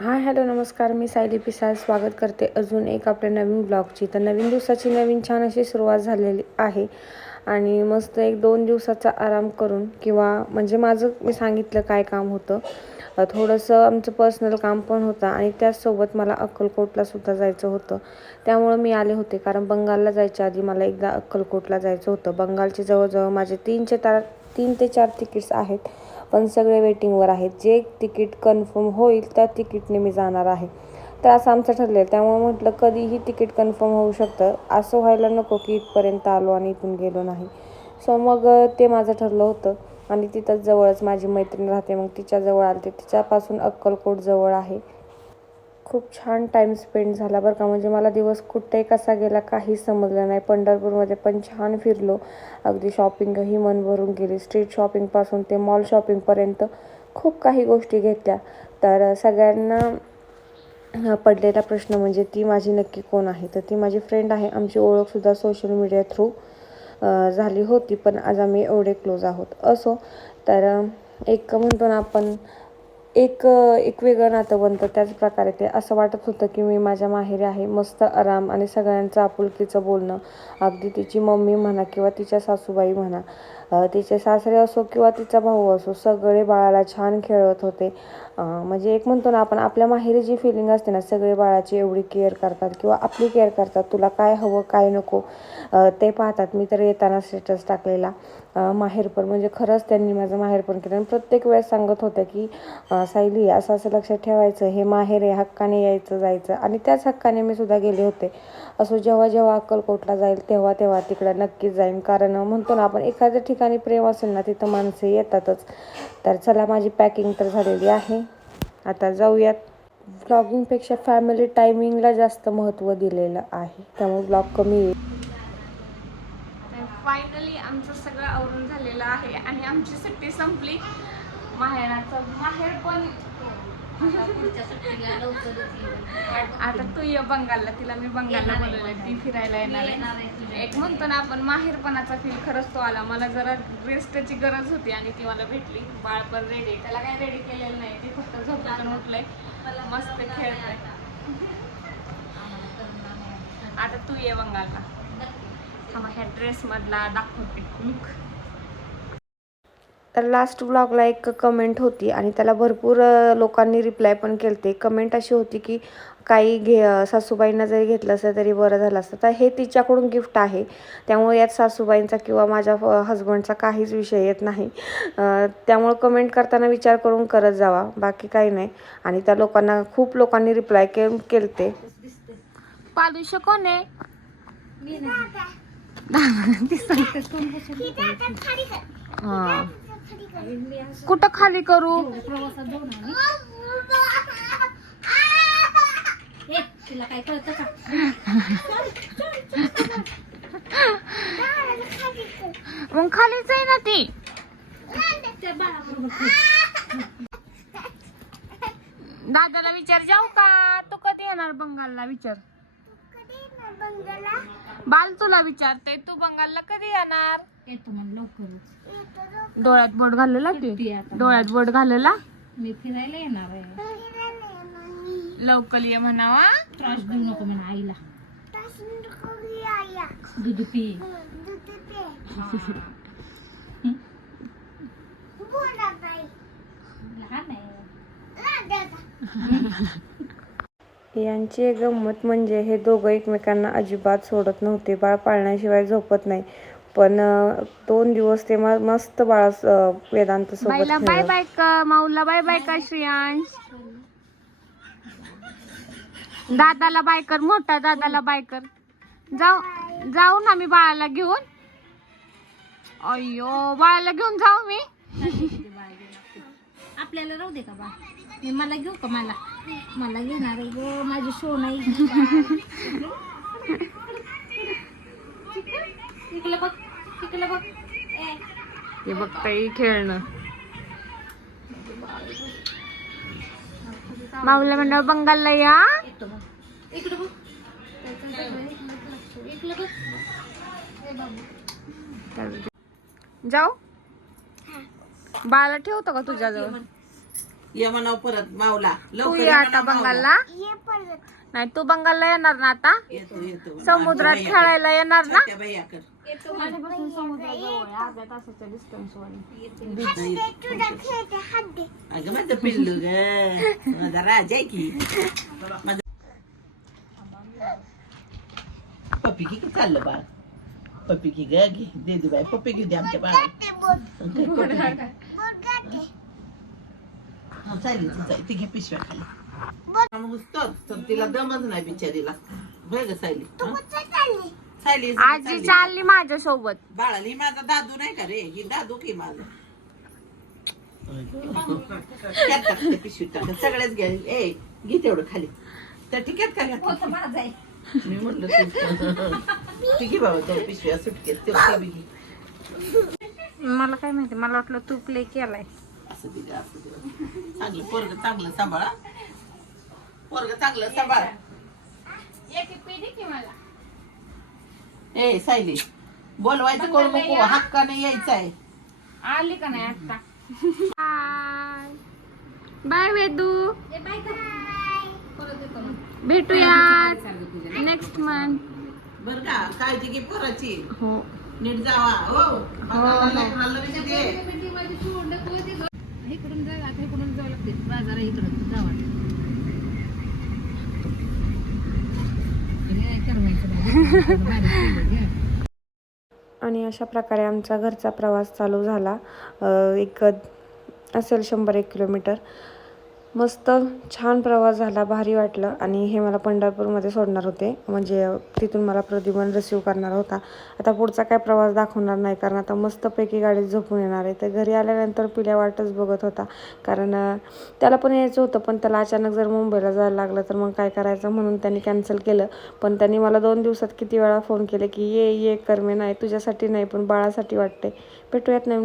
Hi hello नमस्कार. मी सायली पिसाळ. स्वागत करते अजून एक आपल्या नवीन ब्लॉगची. तर नवीन दिवसाची नवीन छान अशी सुरुवात झालेली आहे. आणि मस्त एक दोन दिवसाचा आराम करून किंवा म्हणजे माझं मी सांगितलं काय काम होतं. थोडंसं आमचं पर्सनल काम पण होतं आणि त्याचसोबत मला अक्कलकोटला सुद्धा जायचं होतं. त्यामुळं मी आले होते. कारण बंगालला जायच्या आधी मला एकदा अक्कलकोटला जायचं होतं. बंगालचे जवळजवळ माझे तीनशे तार तीन ते चार तिकीट्स आहेत. पण सगळे वेटिंगवर आहेत. जे तिकीट कन्फर्म होईल त्या तिकीटने मी जाणार आहे. तर असं आमचं ठरलेलं त्यामुळे म्हटलं कधीही तिकीट कन्फर्म होऊ शकतं. असं व्हायला नको की इथपर्यंत आलो आणि इथून गेलो नाही. सो मग ते माझं ठरलं होतं. आणि तिथंच जवळच माझी मैत्रीण राहते. मग तिच्याजवळ आलते. तिच्यापासून अक्कलकोट जवळ आहे. खूप छान टाईम स्पेंड झाला बरं का. म्हणजे मला दिवस कुठे कसा गेला काहीच समजलं नाही. पंढरपूरमध्ये पण छान फिरलो. अगदी शॉपिंगही मन भरून गेली. स्ट्रीट शॉपिंगपासून ते मॉल शॉपिंगपर्यंत खूप काही गोष्टी घेतल्या. तर सगळ्यांना पडलेला प्रश्न म्हणजे ती माझी नक्की कोण आहे? तर ती माझी फ्रेंड आहे. आमची ओळखसुद्धा सोशल मीडिया थ्रू झाली होती. पण आज आम्ही एवढे क्लोज आहोत. असो. तर एक म्हणतो ना आपण एक एक वेगळं नातं बनतं त्याच प्रकारे ते. असं वाटत होतं की मी माझ्या माहेरी आहे मस्त आराम आणि सगळ्यांचं आपुलकीचं बोलणं. अगदी तिची मम्मी म्हणा किंवा तिच्या सासूबाई म्हणा तिचे सासरे असो किंवा तिचा भाऊ असो सगळे बाळाला छान खेळत होते. म्हणजे एक म्हणतो ना आपण आपल्या माहेरी जी फिलिंग असते ना सगळे बाळाची एवढी केअर करतात किंवा आपली केअर करतात तुला काय हवं काय नको ते पाहतात. मी तर येताना स्टेटस टाकलेला माहेर माहेरपण. म्हणजे खरंच त्यांनी माझं माहेरपण केलं. आणि प्रत्येक वेळेस सांगत होत्या की अ, सायली असं असं लक्षात ठेवायचं हे माहेर आहे हक्काने यायचं जायचं. आणि त्याच हक्काने मी सुद्धा गेले होते. असो जेव्हा जेव्हा अक्कलकोटला जाईल तेव्हा तेव्हा तिकडं नक्कीच जाईन. कारण म्हणतो ना आपण एखाद्या ठिकाणी प्रेम असेल ना तिथं माणसं येतातच. तर चला माझी पॅकिंग तर झालेली आहे. आता जाऊयात. ब्लॉगिंगपेक्षा फॅमिली टायमिंगला जास्त महत्त्व दिलेलं आहे. त्यामुळे ब्लॉग कमी येईल. फायनली आमचं सगळं आवरून झालेलं आहे. आणि आमची सुट्टी संपली. माहेराचं माहेर पण. आता तू ये बंगालला तिला मी बंगालला बोलवलं ती फिरायला येणार आहे. एक म्हणतो ना आपण माहेरपणाचा फील खरंच तो आला. मला जरा रेस्टची गरज होती आणि ती मला भेटली. बाळ पण रेडी त्याला काही रेडी केलेलं नाही. ती फक्त झोपून उठलंय. मस्त खेळतंय. आता. तू ये बंगालला. थांबा ह्या ड्रेस मधला दाखवते. लुक तर लास्ट ब्लॉगला एक कमेंट होती आणि त्याला भरपूर लोकांनी रिप्लाय पण केलते. कमेंट अशी होती की काही घे सासूबाईंना जरी घेतलं असतं तरी बरं झालं असतं. तर हे तिच्याकडून गिफ्ट आहे. त्यामुळे यात सासूबाईंचा किंवा माझ्या हस्बंडचा काहीच विषय येत नाही. त्यामुळं कमेंट करताना विचार करून करत जावा. बाकी काही नाही. आणि त्या लोकांना खूप लोकांनी रिप्लाय के केलते. पादुश कोण आहे? हा. कुठं खाली करू? तुला काय कळतं का? मग खालीच आहे ना ती. त्या बाळाबरोबर दादाला विचार जाऊ का? तू कधी येणार बंगालला? विचार. बाल तुला विचारते तू बंगालला कधी येणार? येतो मला लवकरच. डोळ्यात बोट घाललेला ती. डोळ्यात बोट घाललेला मी फिरायला येणार आहे. लवकर ये म्हणावा. त्रास देऊ नको म्हणा आईला. दूध पी. यांची एक गंमत म्हणजे हे दोघं एकमेकांना अजिबात सोडत नव्हते. बाळ पाळण्याशिवाय झोपत नाही. पण दोन दिवस ते मस्त बाळा वेदांत सोबत बाय. बाय का माऊला बाय बाय का श्रेयांश. दादाला बाय कर मोठा दादाला बाय कर. जाऊ जाऊ ना मी बाळाला घेऊन. अय्यो बाळाला घेऊन जाऊ मी. आपल्याला राहू दे का बा मी मला घेऊ का मला? मला घेणार आहे गो माझी शो नाही इकडे बघ. इकडे बघ. ए, हे खेळणं. माऊला म्हणलं बंगालला या. इकडे बघ. इकडे बघ. जाऊ? बाळाला ठेवतो का तुझ्याजवळ? ये म्हणाव परत मावला तू लवकर ये ये आता बंगालला. नाही तू बंगालला येणार ना आता? मावला. येतो. येतो समुद्रात. खेळायला येणार ना? छोट्या भैयाकडे. माझ्यापासून समुद्राजवळ आहे अर्ध्या तासाच्या डिस्टन्स वर अगं माझं पिल्लू ग. माझा राजा आहे की. माझं पप्पी किती चाललं बाळ? पप्पी की ग घे. दे दे बाय पप्पी घेऊ दे. आमच्या बाळा चालेल चालेल. ती घे पिशव्या खाली. तर तर तिला दमच नाही बिचारीला. बघ सायली? हं? सायली आजी. चालली. माझ्या सोबत बाळाला ही माझा दादू नाही का रे? ही दादू की माझा? त्यात टाक ते पिशवीत टाक. सगळ्याच घ्या. ए घे तेवढं खाली. त्या ठिकाण का घातलं? मी म्हणलं तू. ती घे बाबा तेवढं पिशव्या सुटकेस तेवढं बी घे? मला काय माहिती मला वाटलं तू प्ले केलाय. असं दिलं असं दिलं. चांगलं पोरग चांगलं सांभाळा. पोरग चांगलं सांभाळा. ए सायली बोलवायचं कोण नको हक्काने यायचं आहे आली का नाही आता बाय वेदू. भेटूया. नेक्स्ट मंथ बर का काळजी घे पोराची. हो. नीट जावा. हो. लक्ष दे. इकडून जा आता इकडून जावं लागते. बाजारा इकडं. जावा. आणि अशा प्रकारे आमचा घरचा प्रवास चालू झाला. एक असेल शंभर एक किलोमीटर. मस्त छान प्रवास झाला भारी वाटलं. आणि हे मला पंढरपूरमध्ये सोडणार होते. म्हणजे तिथून मला प्रद्युमन रिसीव करणार होता. आता पुढचा काय प्रवास दाखवणार नाही कारण आता मस्तपैकी गाडीत झोपून येणार आहे. तर घरी आल्यानंतर पिल्या वाटच बघत होता. कारण त्याला पण यायचं होतं पण त्याला अचानक जर मुंबईला जायला लागलं तर मग काय करायचं म्हणून त्यांनी कॅन्सल केलं. पण त्यांनी मला दोन दिवसात किती वेळा फोन केले की ये ये करमे नाही तुझ्यासाठी नाही पण बाळासाठी वाटते भेटूयात नाही